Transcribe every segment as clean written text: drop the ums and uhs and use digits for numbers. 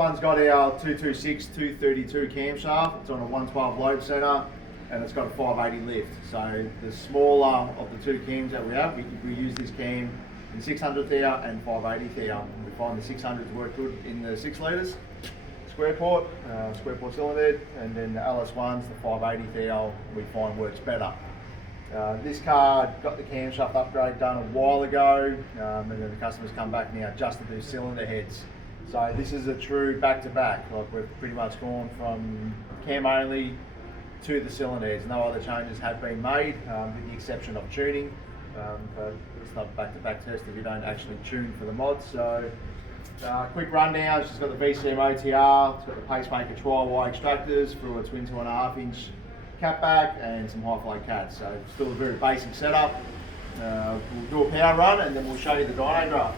One's got our 226 232 camshaft. It's on a 112 load center and it's got a 580 lift. So the smaller of the two cams that we have, we use this cam in 600 thou and 580 thou. We find the 600s work good in the 6 litres square port cylinder head, and then the Ls1s, the 580 thou, we find works better. This car got the camshaft upgrade done a while ago, and then the customers come back now just to do cylinder heads. So this is a true back-to-back. Like, we've pretty much gone from cam only to the cylinder heads. No other changes have been made, with the exception of tuning. But it's not back-to-back test if you don't actually tune for the mods. So quick rundown. It's just got the VCM OTR, it's got the pacemaker trial wire extractors through a twin 2.5 inch cap back and some high flow cats. So still a very basic setup. We'll do a power run and then we'll show you the dyno graph.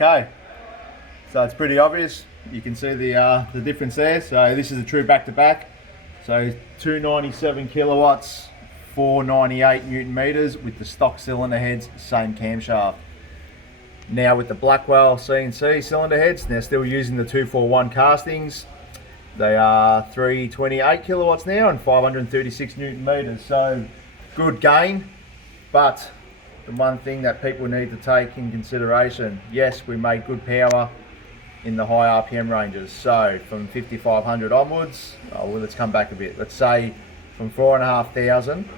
Okay, so it's pretty obvious. You can see the difference there. So this is a true back-to-back. So 297 kilowatts, 498 Newton meters with the stock cylinder heads, same camshaft. Now with the Blackwell CNC cylinder heads, they're still using the 241 castings. They are 328 kilowatts now and 536 Newton meters. So good gain, but the one thing that people need to take in consideration, yes, we made good power in the high RPM ranges. So from 5500 onwards, well, let's come back a bit. Let's say from 4,500,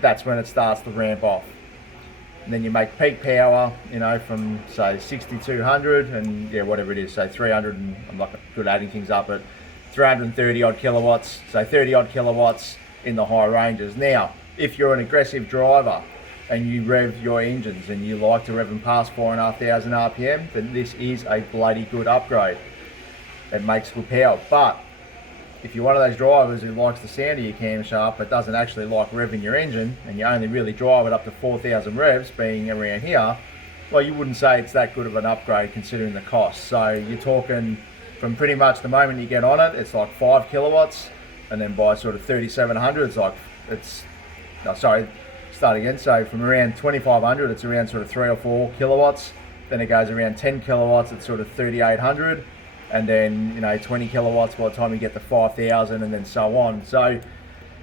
that's when it starts to ramp off. And then you make peak power, you know, from say 6200 and yeah, whatever it is, say 300, and I'm not good at adding things up, but 330 odd kilowatts, so 30 odd kilowatts in the high ranges. Now, if you're an aggressive driver, and you rev your engines and you like to rev them past 4,500 RPM, then this is a bloody good upgrade. It makes good power. But if you're one of those drivers who likes the sound of your camshaft but doesn't actually like revving your engine, and you only really drive it up to 4,000 revs, being around here, well, you wouldn't say it's that good of an upgrade considering the cost. So you're talking from pretty much the moment you get on it, it's like 5 kilowatts, and then by sort of 3,700, start again. So from around 2,500, it's around sort of 3 or 4 kilowatts. Then it goes around 10 kilowatts, it's sort of 3,800, and then, you know, 20 kilowatts by the time you get to 5,000, and then so on. So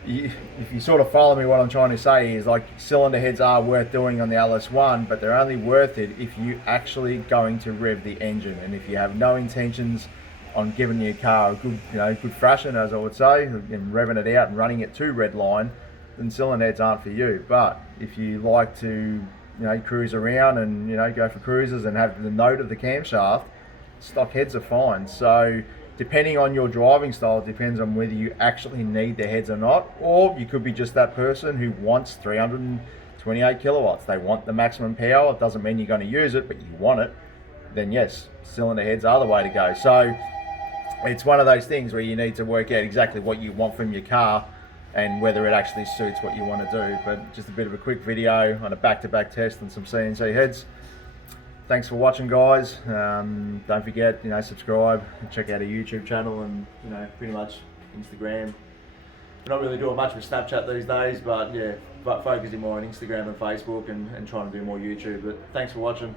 if you sort of follow me, what I'm trying to say is, like, cylinder heads are worth doing on the Ls1, but they're only worth it if you actually going to rev the engine, and if you have no intentions on giving your car a good, you know, good thrashing, as I would say, and revving it out and running it to red line, then cylinder heads aren't for you. But if you like to, you know, cruise around and, you know, go for cruises and have the note of the camshaft, stock heads are fine. So depending on your driving style, it depends on whether you actually need the heads or not, or you could be just that person who wants 328 kilowatts. They want the maximum power. It doesn't mean you're going to use it, but you want it. Then yes, cylinder heads are the way to go. So it's one of those things where you need to work out exactly what you want from your car and whether it actually suits what you want to do. But just a bit of a quick video on a back-to-back test and some CNC heads. Thanks for watching, guys. Don't forget, you know, subscribe and check out our YouTube channel, and, you know, pretty much Instagram. We're not really doing much with Snapchat these days, but yeah, focusing more on Instagram and Facebook, and trying to do more YouTube. But thanks for watching.